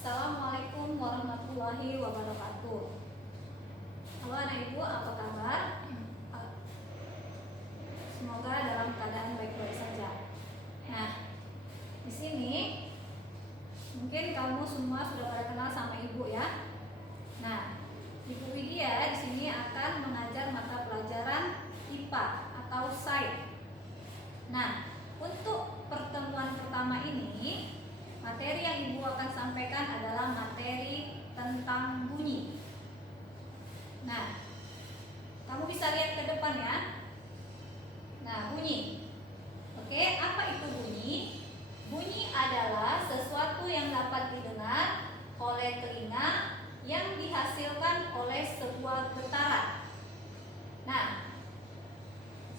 Assalamualaikum warahmatullahi wabarakatuh. Halo anak ibu, apa kabar? Semoga dalam keadaan baik-baik saja. Nah, di sini mungkin kamu semua sudah pada kenal sama ibu ya. Nah, Ibu Widya di sini akan mengajar mata pelajaran IPA atau SAIN. Nah, untuk pertemuan pertama ini, materi yang Ibu akan sampaikan adalah materi tentang bunyi. Nah, kamu bisa lihat ke depan ya. Nah, bunyi. Oke, apa itu bunyi? Bunyi adalah sesuatu yang dapat didengar oleh telinga yang dihasilkan oleh sebuah getaran. Nah,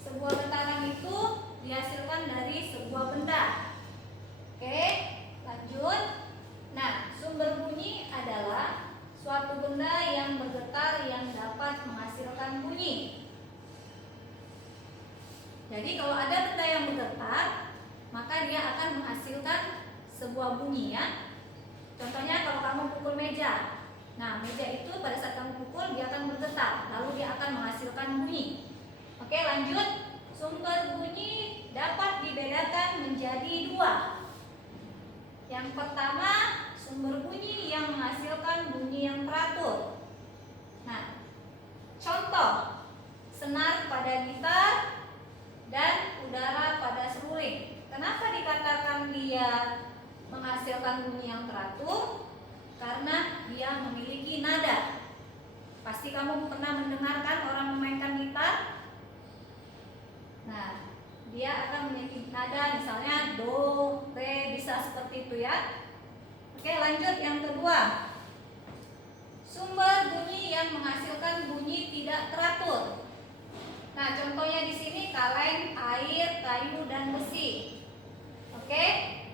sebuah getaran itu dihasilkan dari sebuah benda. Oke, lanjut. Nah, sumber bunyi adalah suatu benda yang bergetar yang dapat menghasilkan bunyi. Jadi kalau ada benda yang bergetar, maka dia akan menghasilkan sebuah bunyi ya. Contohnya kalau kamu pukul meja. Nah, meja itu pada saat kamu pukul dia akan bergetar, lalu dia akan menghasilkan bunyi. Oke, lanjut. Sumber bunyi dapat dibedakan menjadi dua. Yang pertama, sumber bunyi yang menghasilkan bunyi yang teratur. Nah, contoh, senar pada gitar dan udara pada seruling. Kenapa dikatakan dia menghasilkan bunyi yang teratur? Karena dia memiliki nada. Pasti kamu pernah mendengarkan orang memainkan gitar. Nah, dia akan memiliki nada, misalnya do, re, bisa seperti itu ya. Oke, lanjut yang kedua. Sumber bunyi yang menghasilkan bunyi tidak teratur. Nah, contohnya di sini kaleng, air, kayu, dan besi. Oke,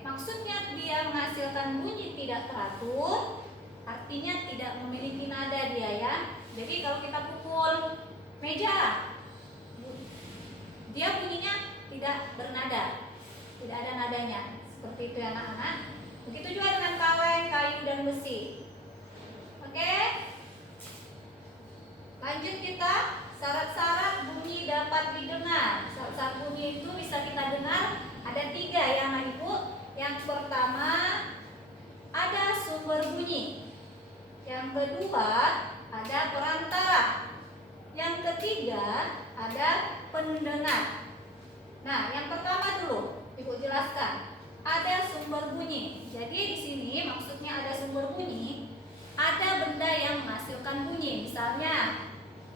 maksudnya dia menghasilkan bunyi tidak teratur, artinya tidak memiliki nada dia ya. Jadi kalau kita pukul meja, dia bunyinya tidak bernada, tidak ada nadanya. Seperti itu ya anak-anak. Begitu juga dengan kaleng, kayu, dan besi. Oke, lanjut kita. Syarat-syarat bunyi dapat didengar. Syarat-syarat bunyi itu bisa kita dengar ada 3 ya anak ibu. Yang pertama, ada sumber bunyi. Yang kedua, ada perantara. Yang ketiga, ada pendengar. Nah, yang pertama dulu ibu jelaskan. Ada sumber bunyi. Jadi di sini maksudnya ada sumber bunyi, ada benda yang menghasilkan bunyi. Misalnya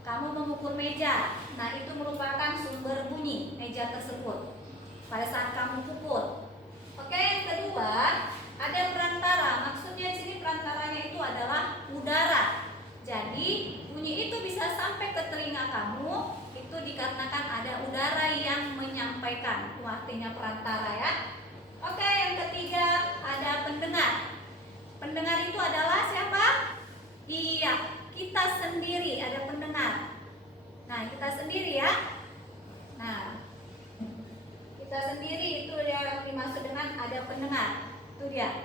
kamu memukul meja. Nah, itu merupakan sumber bunyi meja tersebut pada saat kamu pukul. Oke, yang kedua, ada perantara. Maksudnya di sini perantaranya itu adalah udara. Jadi, bunyi itu bisa sampai ke telinga kamu itu dikarenakan ada udara yang menyampaikan. Itu artinya perantara ya. Oke, yang ketiga, ada pendengar. Pendengar itu adalah siapa? Iya, kita sendiri ada pendengar. Nah, kita sendiri ya. Nah, kita sendiri itu yang dimaksud dengan ada pendengar. Itu dia.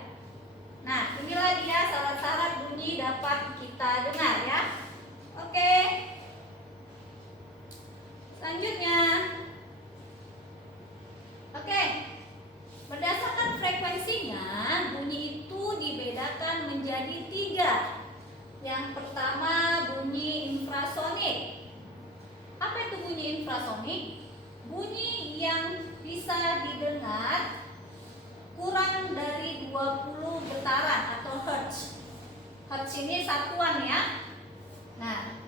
Nah, inilah dia syarat-syarat bunyi dapat kita dengar ya. Oke. Selanjutnya. Oke. Berdasarkan frekuensinya, bunyi itu dibedakan menjadi 3. Yang pertama, bunyi infrasonik. Apa itu bunyi infrasonik? Bunyi yang bisa didengar kurang dari 20 getaran atau hertz. Hertz ini satuan ya. Nah,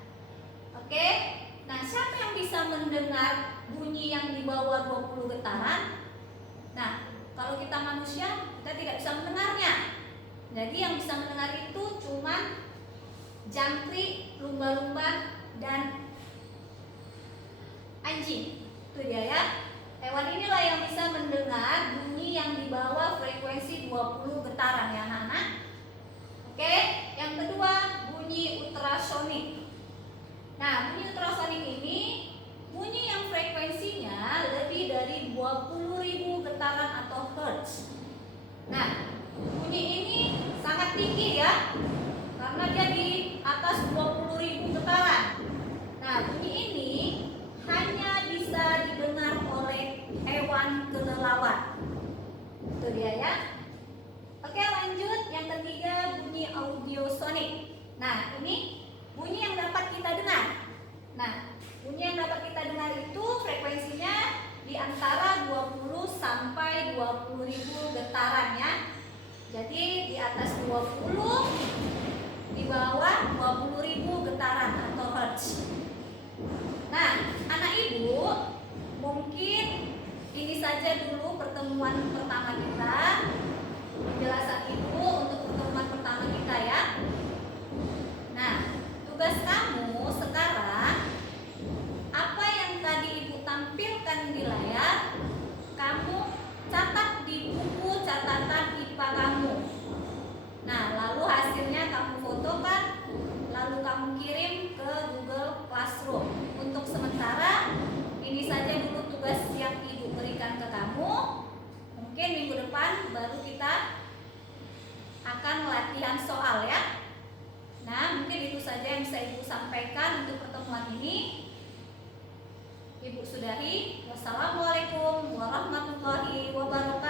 oke. Nah, siapa yang bisa mendengar bunyi yang di bawah 20 getaran? Nah, kalau kita manusia, kita tidak bisa mendengarnya. Jadi yang bisa mendengar itu cuma jangkrik, lumba-lumba, dan anjing. Itu dia ya. Hewan inilah yang bisa mendengar bunyi yang di bawah frekuensi 20 getaran ya anak-anak. Oke, yang kedua, bunyi ultrasonik. Nah, bunyi ultrasonik ini bunyi yang frekuensinya lebih dari 20.000 getaran atau hertz. Nah, bunyi ini sangat tinggi karena dia di atas 20.000 getaran. Nah, bunyi ini hanya bisa didengar oleh hewan kelelawar. Itu dia ya. Oke, lanjut. Yang ketiga, bunyi audiosonik. Nah, ini bunyi yang dapat kita dengar. Nah, bunyi yang dapat kita dengar itu frekuensinya di antara 20 sampai 20.000 getaran ya. Jadi di atas 20, di bawah 20.000 getaran atau hertz. Nah, anak ibu, mungkin ini saja dulu pertemuan pertama kita. Penjelasan ibu untuk pertemuan pertama kita ya. Nah, tugas kamu sekarang, apa yang tadi ibu tampilkan di layar, kamu catat di buku catatan IPA kamu. Nah, lalu hasilnya kamu fotokan, lalu kamu kirim ke Google Classroom. Untuk sementara, ini saja dulu tugas yang ibu berikan ke kamu. Mungkin minggu depan baru kita akan latihan soal ya. Nah, mungkin itu saja yang bisa ibu sampaikan untuk pertemuan ini. Ibu sudahi. Wassalamualaikum warahmatullahi wabarakatuh.